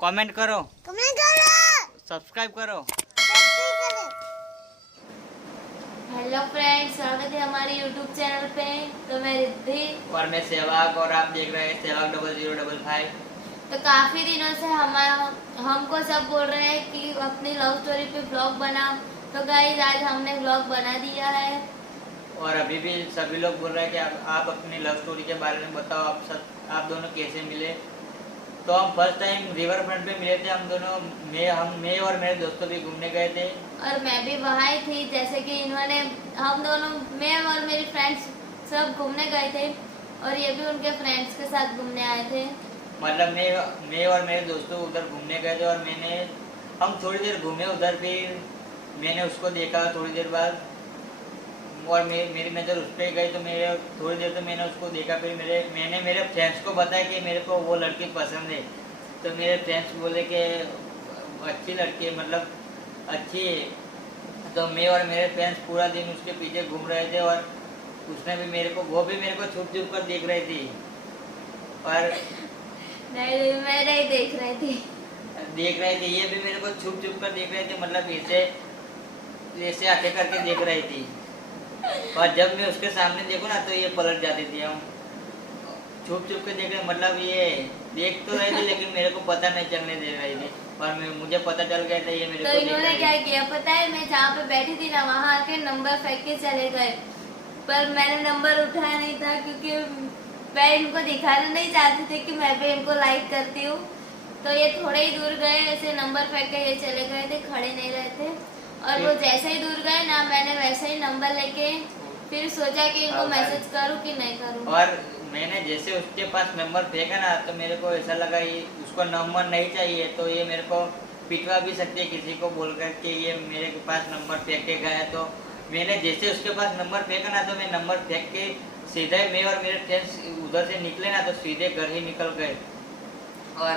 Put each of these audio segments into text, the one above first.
Comment करो, subscribe करो। Hello friends, स्वागत है हमारे यूट्यूब चैनल पे। तो मैं रिद्धि और मैं सहवाग और आप देख रहे हैं सहवाग 0055। तो काफी दिनों से हमको सब बोल रहे हैं कि अपनी लव स्टोरी पे ब्लॉग बना। तो गाइस आज हमने ब्लॉग बना दिया है। और अभी भी सभी लोग बोल रहे हैं कि आप अपनी लव स्टोरी के बारे में बताओ, आप दोनों कैसे मिले। तो हम फर्स्ट टाइम रिवर फ्रंट पे मिले थे हम दोनों। मैं और मेरे दोस्तों भी घूमने गए थे। और मैं भी वहाँ ही थी, जैसे कि इन्होंने हम दोनों, मैं और मेरी फ्रेंड्स सब घूमने गए थे और ये भी उनके फ्रेंड्स के साथ घूमने आए थे। मतलब मैं और मेरे दोस्तों उधर घूमने गए थे और हम थोड़ी देर घूमे उधर, फिर मैंने उसको देखा थोड़ी देर बाद और मेरी नज़र उस पर गई। तो मेरे थोड़ी देर तो मैंने उसको देखा, फिर मैंने मेरे फ्रेंड्स को बताया कि मेरे को वो लड़की पसंद है। तो मेरे फ्रेंड्स बोले कि अच्छी लड़की है, मतलब अच्छी है। तो मैं और मेरे फ्रेंड्स पूरा दिन उसके पीछे घूम रहे थे और उसने भी वो भी मेरे को छुप छुप कर देख रही थी। और नहीं, मैं नहीं देख रही थी। देख रहे थे, ये भी मेरे को छुप छुप कर देख रहे थे, मतलब ऐसे ऐसे आके करके देख रही थी। और जब मैं उसके सामने देखूँ ना तो ये पलट जाती थी। हम छुप छुप के देख रहे, मतलब ये देख तो रहे थे लेकिन मेरे को पता नहीं चलने दे रही थी। और मुझे पता चल गया था ये मेरे तो को इन्होंने क्या किया पता है, मैं जहाँ पे बैठी थी ना वहाँ आके नंबर फेंक के चले गए। पर मैंने नंबर उठाया नहीं था क्योंकि मैं इनको दिखाना नहीं चाहती थी कि मैं भी इनको लाइक करती हूँ। तो ये थोड़े ही दूर गए, ऐसे नंबर फेंक के ये चले गए थे, खड़े नहीं रहे थे। और वो जैसे ही दूर गए ना, मैंने वैसे ही नंबर लेके फिर सोचा कि इनको मैसेज करूँ कि नहीं करूँ। और मैंने जैसे उसके पास नंबर फेंका ना तो मेरे को ऐसा लगा ये उसको नंबर नहीं चाहिए, तो ये मेरे को पिटवा भी सकती है किसी को बोलकर कि ये मेरे पास नंबर फेंक के गया। तो मैंने जैसे उसके पास नंबर फेंका ना तो मैं नंबर फेंक के सीधे मैं और मेरे फ्रेंड्स उधर से निकले ना तो सीधे घर ही निकल गए। और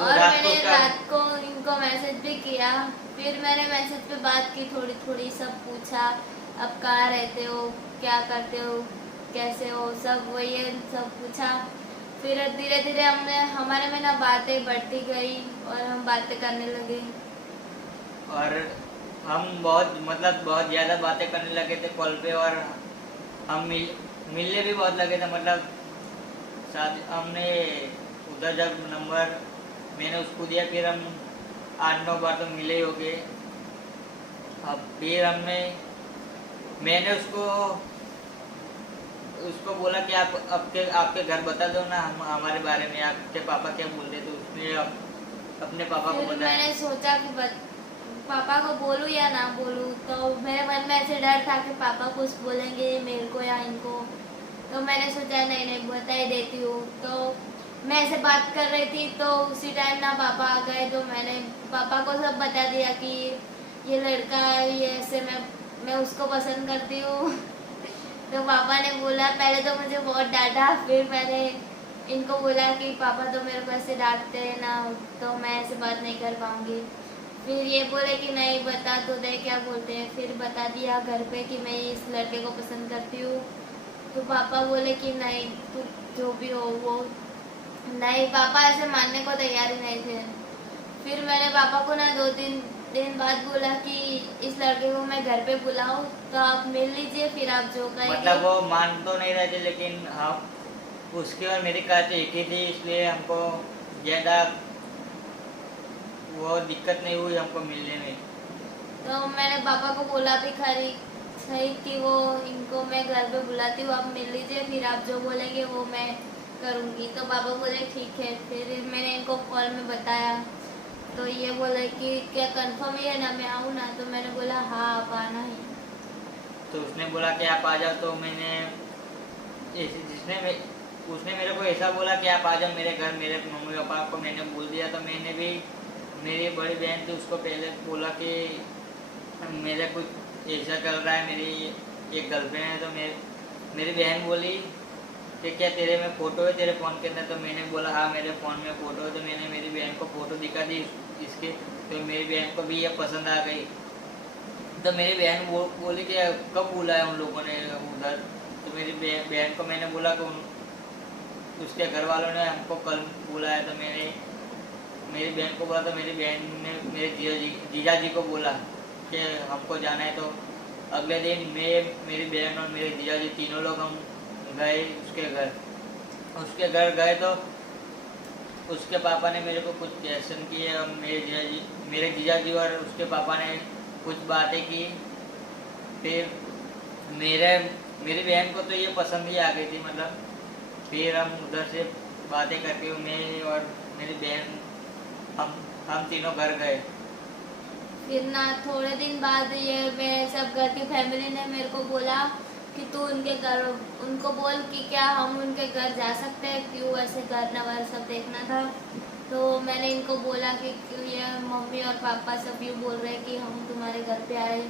मैंने रात को इनको मैसेज भी किया, फिर मैंने मैसेज पे बात की, थोड़ी थोड़ी सब पूछा, अब कहाँ रहते हो, क्या करते हो, कैसे हो, सब वही सब पूछा। फिर धीरे धीरे हमारे में ना बातें बढ़ती गई और हम बातें करने लगे। और हम बहुत ज़्यादा बातें करने लगे थे कॉल पे। और हम मिलने भी बहुत लगे थे, मतलब शादी हमने उधर जब नंबर मैंने उसको दिया फिर हम 8-9 बार तो मिले ही हो गए। अब फिर मैंने उसको बोला कि आप आपके घर बता दो ना हमारे बारे में, आपके पापा क्या बोलते। तो उसने अपने पापा को बताया। मैंने सोचा कि पापा को बोलूं या ना बोलूं, तो मेरे मन में ऐसे डर था कि पापा कुछ बोलेंगे मेरे को या इनको। तो मैंने सोचा नहीं नहीं बता ही देती हूँ। तो मैं ऐसे बात कर रही थी तो उसी टाइम ना पापा आ गए, तो मैंने पापा को सब बता दिया कि ये लड़का है, ये ऐसे मैं उसको पसंद करती हूँ। तो पापा ने बोला, पहले तो मुझे बहुत डांटा, फिर मैंने इनको बोला कि पापा तो मेरे को ऐसे डांटते हैं ना, तो मैं ऐसे बात नहीं कर पाऊंगी। फिर ये बोले कि नहीं बता तो दे क्या बोलते हैं। फिर बता दिया घर पे कि मैं इस लड़के को पसंद करती हूँ। तो पापा बोले कि नहीं तू जो भी हो वो नहीं, पापा ऐसे मानने को तैयार ही नहीं थे। फिर मैंने पापा को ना 2-3 दिन बाद बोला कि इस लड़के को मैं घर पे बुलाऊं तो आप मिल लीजिए, फिर आप जो कहेंगे। मतलब वो मान तो नहीं रहे थे लेकिन हम उसकी और मेरी कास्ट एक ही थी, इसलिए हमको ज़्यादा वो दिक्कत नहीं हुई हमको मिलने में। तो मैंने पापा को बोला भी खरी सही कि वो इनको मैं घर पे बुलाती हूँ, आप मिल लीजिए, फिर आप जो बोलेंगे वो मैं करूँगी। तो पापा बोले ठीक है। फिर मैंने इनको कॉल में बताया तो ये बोले कि क्या कंफर्म ही है ना मैं आऊँ ना। तो मैंने बोला हाँ आप आना ही। तो उसने बोला कि आप आ जाओ। तो उसने मेरे को ऐसा बोला कि आप आ जाओ मेरे घर, मेरे मम्मी पापा को मैंने बोल दिया। तो मैंने भी मेरी बड़ी बहन थी उसको पहले बोला कि मेरे कुछ ऐसा चल रहा है, मेरी एक गर्लफ्रेंड है। तो मेरी बहन बोली कि क्या तेरे में फ़ोटो है तेरे फ़ोन के अंदर। तो मैंने बोला हाँ मेरे फ़ोन में फ़ोटो है। तो मैंने मेरी बहन को फ़ोटो दिखा दी इसके। तो मेरी बहन को भी ये पसंद आ गई। तो मेरी बहन बोली कि कब बुलाया उन लोगों ने उधर। तो मेरी बहन को मैंने बोला कि उसके घर वालों ने हमको कल बुलाया। तो मेरी बहन को बोला तो मेरी बहन ने मेरे जीजा जी को बोला कि हमको जाना है। तो अगले दिन मैं, मेरी बहन और मेरे जीजा जी तीनों लोग हम गए उसके घर गए। तो उसके पापा ने मेरे को कुछ क्वेश्चन किए और मेरे जीजा जी और उसके पापा ने कुछ बातें की। फिर मेरी बहन को तो ये पसंद ही आ गई थी, मतलब फिर हम उधर से बातें करके मैं और मेरी बहन हम तीनों घर गए। फिर ना थोड़े दिन बाद ये मेरे सब घर की फैमिली ने मेरे को बोला कि तू उनको बोल कि क्या हम उनके घर जा सकते हैं, क्यों ऐसे घर नवर सब देखना था। तो मैंने इनको बोला कि क्यों ये मम्मी और पापा सब यूँ बोल रहे हैं कि हम तुम्हारे घर पे आए।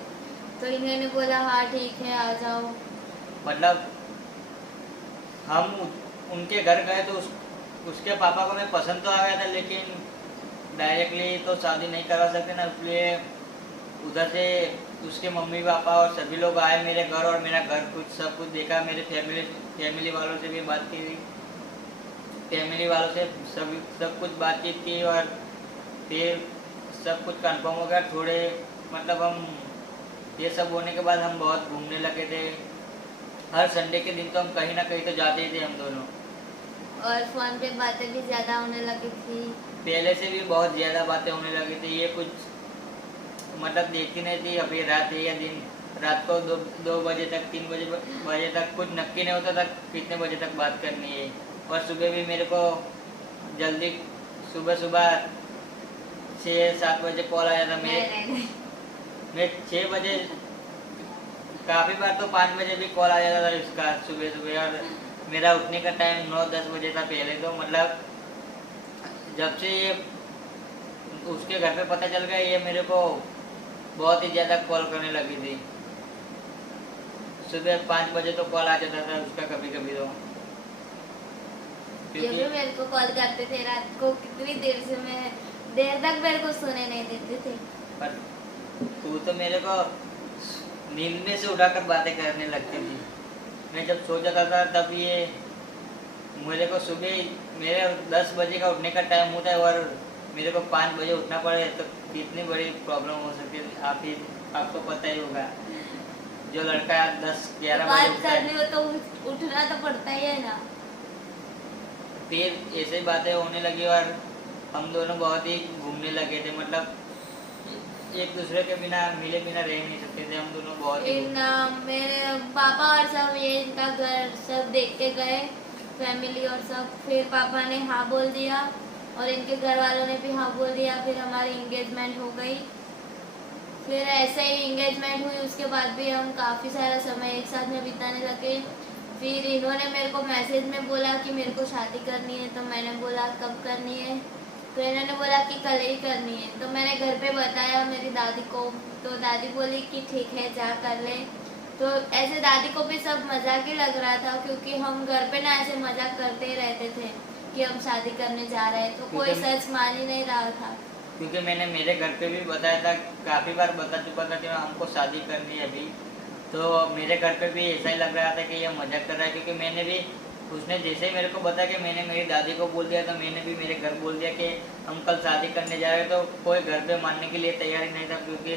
तो इन्होंने बोला हाँ ठीक है आ जाओ। मतलब हम उनके घर गए तो उसके पापा को मैं पसंद तो आ गया था, लेकिन डायरेक्टली तो शादी नहीं करवा सकते ना, इसलिए उधर से उसके मम्मी पापा और सभी लोग आए मेरे घर और मेरा घर सब कुछ देखा। मेरे फैमिली वालों से भी बात की, फैमिली वालों से सब कुछ बातचीत की और फिर सब कुछ कंफर्म हो गया। थोड़े मतलब हम ये सब होने के बाद हम बहुत घूमने लगे थे। हर संडे के दिन तो हम कहीं ना कहीं तो जाते ही थे हम दोनों। और फोन पे बातें भी ज्यादा होने लगी थी, पहले से भी बहुत ज़्यादा बातें होने लगी थी। ये कुछ मतलब देखती नहीं थी, अभी रात है या दिन। रात को 2 बजे तक 3 बजे तक कुछ नक्की नहीं होता था कितने बजे तक बात करनी है। और सुबह भी मेरे को जल्दी सुबह 6-7 बजे कॉल आया था। मैं 6 बजे, काफ़ी बार तो 5 बजे भी कॉल आ जाता था इसका सुबह। और मेरा उठने का टाइम 9-10 बजे था पहले। तो मतलब जब से ये उसके घर पे पता चल गया, ये मेरे को बहुत ही ज़्यादा कॉल करने लगी थी। सुबह 5 बजे तो कॉल आ जाता था उसका कभी कभी। तो ये भी मेरे को कॉल करते थे रात को, कितनी देर से मैं देर तक मेरे को सोने नहीं देते थे। पर तू तो मेरे को नींद में से उठाकर बातें करने लगती थी। मैं जब सो जाता था तब ये मेरे को सुबह मेरे 10 बजे का उठने का टाइम होता है और मेरे को 5 बजे उठना पड़े तो कितनी बड़ी प्रॉब्लम हो सकती है। आपको पता ही होगा, जो लड़का 10-11 बजे बात उठता है। करनी हो तो उठना तो पड़ता ही है ना। फिर ऐसे बातें होने लगी और हम दोनों बहुत ही घूमने लगे थे। मतलब एक दूसरे के बिना मिले बिना रह नहीं सकते थे हम दोनों। बहुत ही मेरे पापा और सब ये इनका घर सब देख के गए, फैमिली और सब। फिर पापा ने हाँ बोल दिया और इनके घर वालों ने भी हाँ बोल दिया। फिर हमारी इंगेजमेंट हो गई। फिर ऐसे ही इंगेजमेंट हुई, उसके बाद भी हम काफ़ी सारा समय एक साथ में बिताने लगे। फिर इन्होंने मेरे को मैसेज में बोला कि मेरे को शादी करनी है। तो मैंने बोला कब करनी है, तो इन्होंने बोला कि कल ही करनी है। तो मैंने घर पे बताया मेरी दादी को, तो दादी बोली कि ठीक है जा कर ले। तो ऐसे दादी को भी सब मजाक ही लग रहा था, क्योंकि हम घर पे ना ऐसे मजाक करते ही रहते थे कि हम शादी करने जा रहे हैं। तो कोई सच मान ही नहीं रहा था, क्योंकि मैंने मेरे घर पे भी बताया था, काफ़ी बार बता चुका था कि हमको शादी करनी है अभी। तो मेरे घर पे भी ऐसा ही लग रहा था कि ये मजाक कर रहा है, क्योंकि मैंने भी उसने जैसे ही मेरे को बताया कि मैंने मेरी दादी को बोल दिया, तो मैंने भी मेरे घर बोल दिया कि हम कल शादी करने जा रहे हैं। तो कोई घर पे मानने के लिए तैयार ही नहीं था, क्योंकि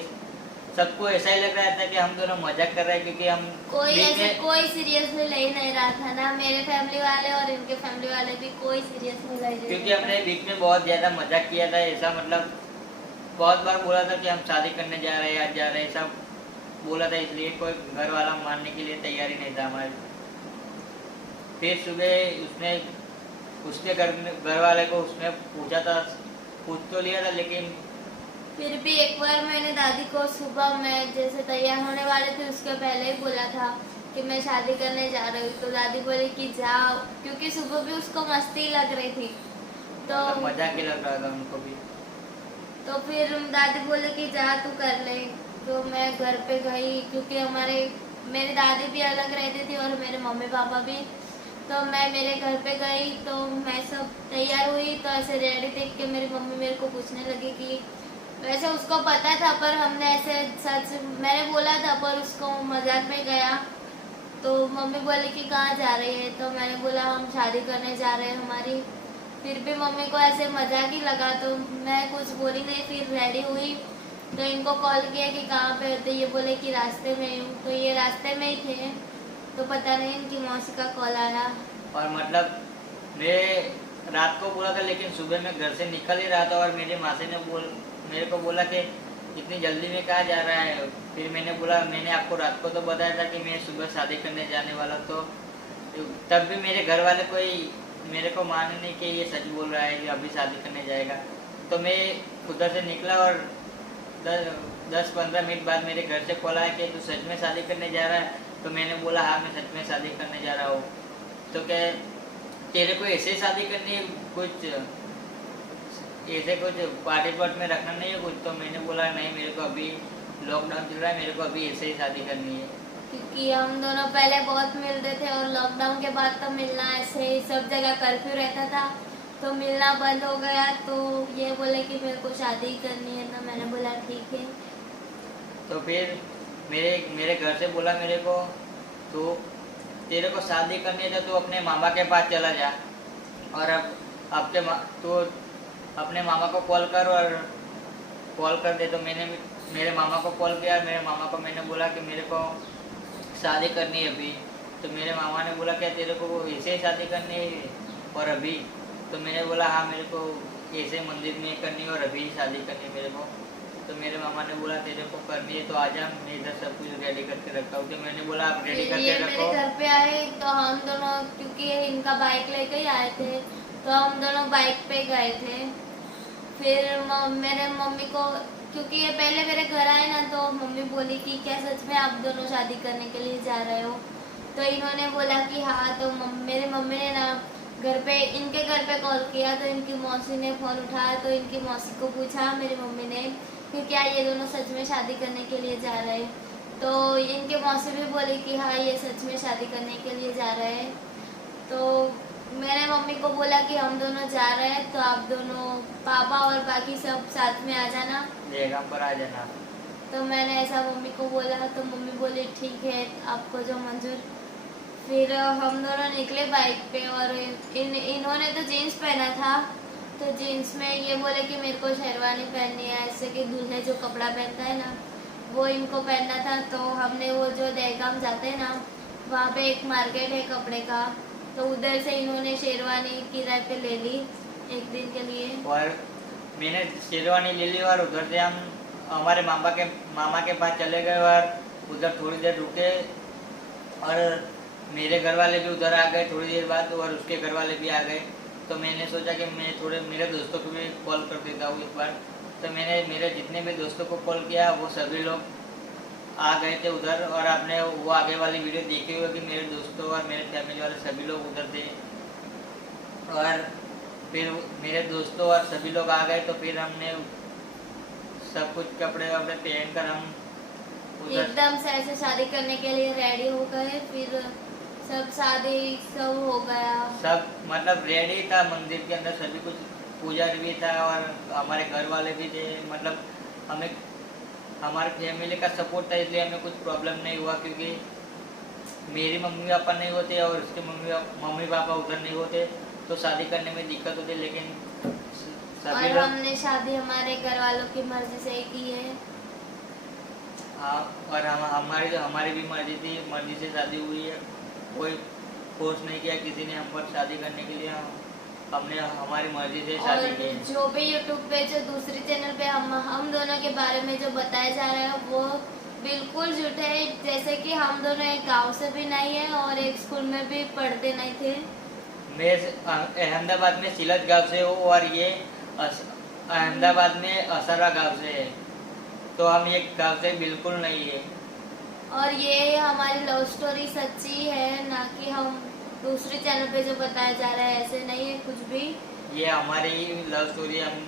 सबको ऐसा ही लग रहा था कि हम दोनों मजाक कर रहे हैं। क्योंकि हम कोई सीरियसली ले नहीं रहा था ना, मेरे फैमिली वाले और इनके फैमिली वाले भी कोई सीरियसली ले नहीं। क्योंकि हमने बीच में बहुत ज़्यादा मजाक किया था। ऐसा मतलब बहुत बार बोला था कि हम शादी करने जा रहे हैं, आज जा रहे हैं, ऐसा बोला था। इसलिए कोई घर वाला मानने के लिए तैयार ही नहीं था हमारे। फिर सुबह उसने उसके घर वाले को उसने पूछा था, पूछ तो लिया था, लेकिन फिर भी एक बार मैंने दादी को सुबह में जैसे तैयार होने वाले थे उसके पहले ही बोला था कि मैं शादी करने जा रही हूँ। तो दादी बोली कि जाओ, क्योंकि सुबह भी उसको मस्ती लग रही थी, तो मतलब मजाक ही लग रहा था उनको भी। तो फिर दादी बोले कि जा तू कर ले। तो मैं घर पे गई, क्योंकि मेरी दादी भी अलग रहती थी और मेरे मम्मी पापा भी। तो मैं मेरे घर पे गई, तो मैं सब तैयार हुई, तो ऐसे रेडी देख के मेरी मम्मी मेरे को पूछने लगी कि वैसे उसको पता था, पर हमने ऐसे सच मैंने बोला था पर उसको मजाक में गया। तो मम्मी बोली कि कहाँ जा रही है, तो मैंने बोला हम शादी करने जा रहे हैं हमारी। फिर भी मम्मी को ऐसे मजाक ही लगा तो मैं कुछ बोली नहीं। फिर रेडी हुई तो इनको कॉल किया कि कहाँ पे होते, ये बोले कि रास्ते में ही हूँ। तो ये रास्ते में ही थे, तो पता नहीं इनकी मौसी का कॉल आया। और मतलब मैं रात को बोला था, लेकिन सुबह मैं घर से निकल ही रहा था और मेरी मासी ने मेरे को बोला कि इतनी जल्दी में कहाँ जा रहा है। फिर मैंने बोला, मैंने आपको रात को तो बताया था कि मैं सुबह शादी करने जाने वाला। तो तब भी मेरे घर वाले कोई मेरे को माने नहीं कि ये सच बोल रहा है कि अभी शादी करने जाएगा। तो मैं उधर से निकला और 10-15 मिनट बाद मेरे घर से कॉल आया कि तू सच में शादी करने जा रहा है। तो मैंने बोला हाँ, मैं सच में शादी करने जा रहा हूँ। तो क्या तेरे को ऐसे शादी करनी है, कुछ ऐसे कुछ पार्टी प्लॉट में रखना नहीं है कुछ? तो मैंने बोला नहीं, मेरे को अभी लॉकडाउन चल रहा है, मेरे को अभी ऐसे ही शादी करनी है। क्योंकि हम दोनों पहले बहुत मिलते थे और लॉकडाउन के बाद तो मिलना ऐसे ही, सब जगह कर्फ्यू रहता था तो मिलना बंद हो गया। तो ये बोले कि मेरे को शादी करनी है, तो मैंने बोला ठीक है। तो फिर मेरे घर से बोला मेरे को, तो तेरे को शादी करनी है तो तू अपने मामा के पास चला जा और अब तू अपने मामा को कॉल कर और कॉल कर दे। तो मैंने मेरे मामा को कॉल किया। मेरे मामा को मैंने बोला कि मेरे को शादी करनी है अभी। तो मेरे मामा ने बोला क्या तेरे को ऐसे ही शादी करनी है और अभी? तो मैंने बोला हाँ, मेरे को ऐसे मंदिर में करनी है और अभी शादी करनी है मेरे को। तो मेरे मामा ने बोला तेरे को करनी है तो आजा, मैं इधर सब कुछ रेडी करके रखा हूँ। तो मैंने बोला आप रेडी फिर करके ये रखो। मेरे घर पे आए तो हम दोनों, क्योंकि इनका बाइक लेके ही आए थे, तो हम दोनों बाइक पे गए थे। फिर मेरे मम्मी को, क्योंकि ये पहले मेरे घर आए ना, तो मम्मी बोली कि क्या सच में आप दोनों शादी करने के लिए जा रहे हो? तो इन्होंने बोला कि हाँ। तो मेरे मम्मी ने ना घर पे, इनके घर पे कॉल किया तो इनकी मौसी ने फ़ोन उठाया। तो इनकी मौसी को पूछा मेरी मम्मी ने कि क्या ये दोनों सच में शादी करने के लिए जा रहे हैं? तो इनके मौसी भी बोली कि हाँ, ये सच में शादी करने के लिए जा रहे हैं। तो मैंने मम्मी को बोला कि हम दोनों जा रहे हैं, तो आप दोनों, पापा और बाकी सब साथ में आ जाना, देहगाम पर आ जाना। तो मैंने ऐसा मम्मी को बोला। तो मम्मी बोली ठीक है, आपको जो मंजूर। फिर हम दोनों निकले बाइक पे और इन्होंने तो जीन्स पहना था, तो जीन्स में ये बोले कि मेरे को शेरवानी पहननी है, ऐसे कि दूल्हे जो कपड़ा पहनता है ना, वो इनको पहनना था। तो हमने वो जो दहगाम जाते हैं ना, वहाँ पे एक मार्केट है कपड़े का, तो उधर से इन्होंने शेरवानी किराए पे ले ली एक दिन के लिए। और मैंने शेरवानी ले ली और उधर से हम हमारे मामा के पास चले गए और उधर थोड़ी देर रुके और मेरे घर वाले भी उधर आ गए थोड़ी देर बाद और उसके घर वाले भी आ गए। तो मैंने सोचा कि मैं थोड़े मेरे दोस्तों को भी कॉल कर देता हूँ एक बार। तो मैंने मेरे जितने भी दोस्तों को कॉल किया वो सभी लोग आ गए थे उधर। और आपने वो आगे वाली वीडियो देखी हुई कि मेरे दोस्तों और मेरे फैमिली वाले सभी लोग उधर थे। और फिर मेरे दोस्तों और सभी लोग आ गए तो फिर हमने सब कुछ कपड़े वपड़े पहन कर हम उधर एकदम से ऐसे शादी करने के लिए रेडी हो गए। फिर सब शादी सब हो गया। सब मतलब रेडी था, मंदिर के अंदर सभी कुछ, पुजारी भी था और हमारे घर वाले भी थे। मतलब हमें हमारे फैमिली का सपोर्ट था, इसलिए हमें कुछ प्रॉब्लम नहीं हुआ। क्योंकि मेरी मम्मी पापा नहीं होते और उसके मम्मी पापा उधर नहीं होते तो शादी करने में दिक्कत होती। लेकिन और सभी लोग, हमने शादी हमारे घर वालों की मर्जी से ही की है। हाँ, और हमारी भी मर्जी थी, मर्जी से शादी हुई है। कोई फोर्स नहीं किया किसी ने हम पर शादी करने के लिए। हमने हमारी मर्जी से शादी और की। जो भी यूट्यूब पे, जो दूसरी चैनल पे हम दोनों के बारे में जो बताया जा रहा है वो बिल्कुल झूठे है। जैसे कि हम दोनों एक गांव से भी नहीं है और एक स्कूल में भी पढ़ते नहीं थे। मैं अहमदाबाद में सिलत गांव से हूँ और ये अहमदाबाद में असरा गांव से है। तो हम एक गांव से बिल्कुल नहीं है। और ये हमारी लव स्टोरी सच्ची है, ना कि हम दूसरे चैनल पे जो बताया जा रहा है ऐसे नहीं है कुछ भी। ये हमारी लव स्टोरी, हम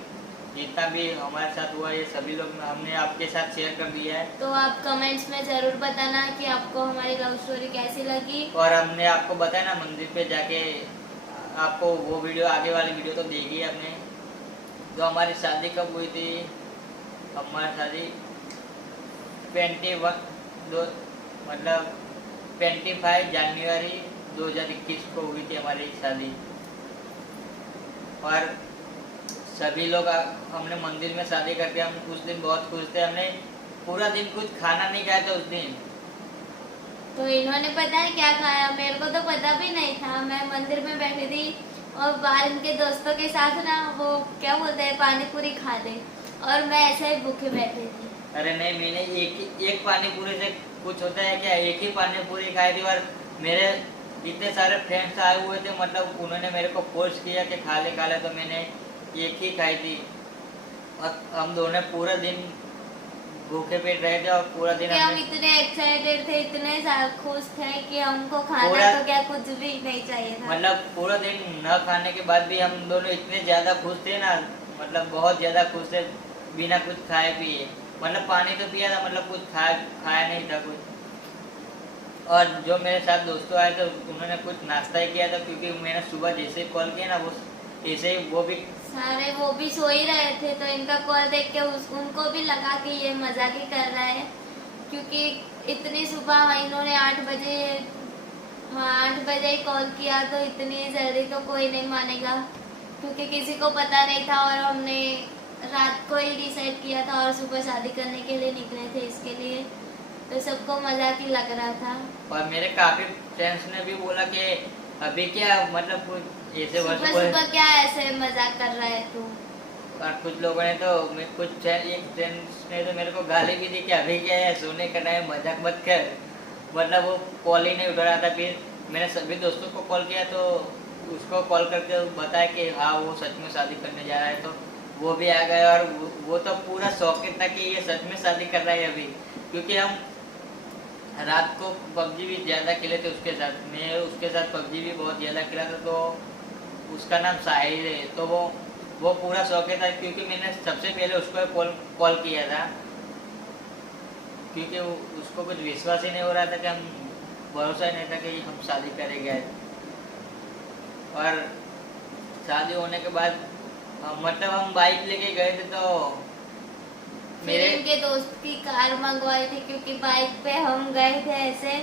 जितना भी हमारे साथ हुआ ये सभी लोग हमने आपके साथ शेयर कर दिया है। तो आप कमेंट्स में ज़रूर बताना कि आपको हमारी लव स्टोरी कैसी लगी। और हमने आपको बताया ना मंदिर पे जाके, आपको वो वीडियो, आगे वाली वीडियो तो देखी है हमने। तो हमारी शादी कब हुई थी? हमारी शादी 25 जनवरी 2021 को हुई थी हमारी शादी। और सभी लोग हमने मंदिर में शादी करके हम उस दिन बहुत खुश थे। हमने पूरा दिन कुछ खाना नहीं खाया था उस दिन। तो इन्होंने पता है क्या खाया, मेरे को तो पता भी नहीं था। मैं मंदिर में बैठी थी और बाहर इनके दोस्तों के साथ ना वो क्या बोलते हैं पानी पूरी खा ले, और मैं ऐसे ही भूखे बैठी थी। अरे नहीं, मैंने एक पानी पूरी से कुछ होता है क्या? एक ही पानी पूरी खाई थी। और मेरे इतने सारे फ्रेंड्स आए हुए थे, मतलब उन्होंने मेरे को फोर्स किया कि खा ले, तो मैंने एक ही खाई थी। और हम दोनों पूरा दिन भूखे पेट रहे थे और पूरा दिन कि हम इतने एक्साइटेड थे, इतने खुश थे कि हमको खाना तो क्या कुछ भी नहीं चाहिए था। मतलब पूरा दिन न खाने के बाद भी हम दोनों इतने ज्यादा खुश थे ना, मतलब बहुत ज्यादा खुश थे बिना कुछ खाए पिए। मतलब पानी तो पिया था, मतलब कुछ खाया नहीं था कुछ। और जो मेरे साथ दोस्तों आए थे उन्होंने कुछ नाश्ता ही किया था, क्योंकि मैंने सुबह जैसे ही कॉल किया ना वो ऐसे ही वो भी सारे वो भी सो ही रहे थे। तो इनका कॉल देख के उनको भी लगा कि ये मजाक ही कर रहा है, क्योंकि इतनी सुबह इन्होंने 8 बजे ही कॉल किया, तो इतनी जल्दी तो कोई नहीं मानेगा, क्योंकि किसी को पता नहीं था। और हमने रात को ही डिसाइड किया था और सुबह शादी करने के लिए निकले थे इसके लिए, तो सबको मजाक ही लग रहा था। और मेरे काफी फ्रेंड्स ने भी बोला कि अभी क्या, मतलब कुछ ऐसे सुबह क्या ऐसे मजाक कर रहा है तू। और कुछ लोगों ने तो एक फ्रेंड्स ने तो मेरे को गाली भी दी कि अभी क्या है, सोने का टाइम, मजाक मत कर। मतलब वो कॉल ही नहीं उठा रहा था। फिर मैंने सभी दोस्तों को कॉल किया तो उसको कॉल करके बताया कि हाँ वो सच में शादी करने जा रहा है, तो वो भी आ गया। और वो तो पूरा शौकीन था कि ये सच में शादी कर रहा है अभी, क्योंकि हम रात को पबजी भी ज़्यादा खेले थे उसके साथ। मैं उसके साथ पबजी भी बहुत ज़्यादा खेला था। तो उसका नाम साहिल है, तो वो पूरा शौकीन था, क्योंकि मैंने सबसे पहले उसको कॉल किया था, क्योंकि उसको कुछ विश्वास ही नहीं हो रहा था कि हम, भरोसा ही नहीं था कि हम शादी करेंगे। और शादी होने के बाद मतलब हम बाइक लेके गए थे, तो मेरे इनके दोस्त की कार मंगवाई थी, क्योंकि बाइक पे हम गए थे ऐसे।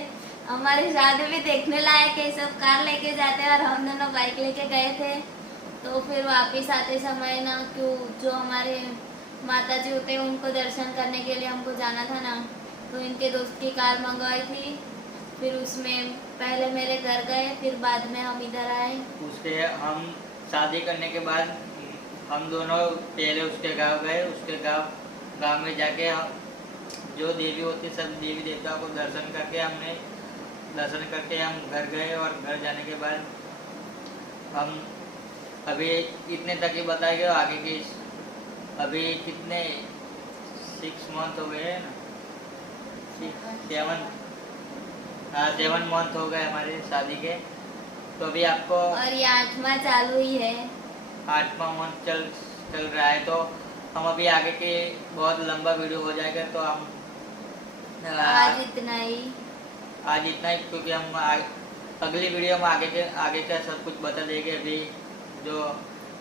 हमारी शादी भी देखने लायक है, सब कार लेके जाते हैं और हम दोनों बाइक लेके गए थे। तो फिर वापस आते समय ना, क्यों जो हमारे माता जी होते हैं उनको दर्शन करने के लिए हमको जाना था ना, तो इनके दोस्त की कार मंगवाई थी। फिर उसमें पहले मेरे घर गए, फिर बाद में हम इधर आए। उसके हम शादी करने के बाद हम दोनों पहले उसके गांव गए। उसके गांव में जाके हम जो देवी होती सब देवी देवताओं को दर्शन करके हम घर गए। और घर जाने के बाद हम अभी इतने तक ही बताए गए। आगे की अभी कितने 6 मंथ हो गए ना, 7 मंथ हो गए हमारे शादी के। तो अभी आपको और ये 8वां चालू ही है, 8वां मंथ चल रहा है। तो हम अभी आगे के बहुत लंबा वीडियो हो जाएगा, तो हम आज इतना ही, क्योंकि हम अगली वीडियो में आगे का सब कुछ बता देंगे। अभी जो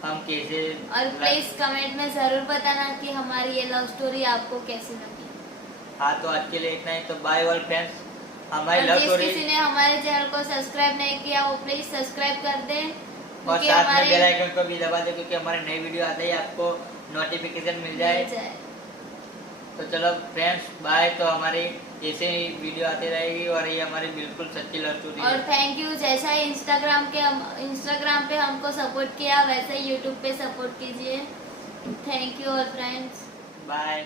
हम कैसे, और प्लीज कमेंट में जरूर बताना कि हमारी ये लव स्टोरी आपको कैसी लगी। हाँ, तो आज के लिए इतना ही। तो बाय ऑल फ्रेंड्स, हमारी लव स्टोरी। किसी ने हमारे चैनल को सब्सक्राइब नहीं किया वो प्लीज सब्सक्राइब कर दें, और साथ में बेल आइकन को भी दबा दें, क्योंकि हमारे नई वीडियो आते ही आपको नोटिफिकेशन मिल जाए। तो चलो फ्रेंड्स, बाय। तो हमारी ऐसे ही वीडियो आती रहेगी और ये हमारी बिल्कुल सच्ची लव स्टोरी है। और थैंक यू, जैसा इंस्टाग्राम पे हमको सपोर्ट किया वैसे यूट्यूब पे सपोर्ट कीजिए। थैंक यू और फ्रेंड्स, बाय।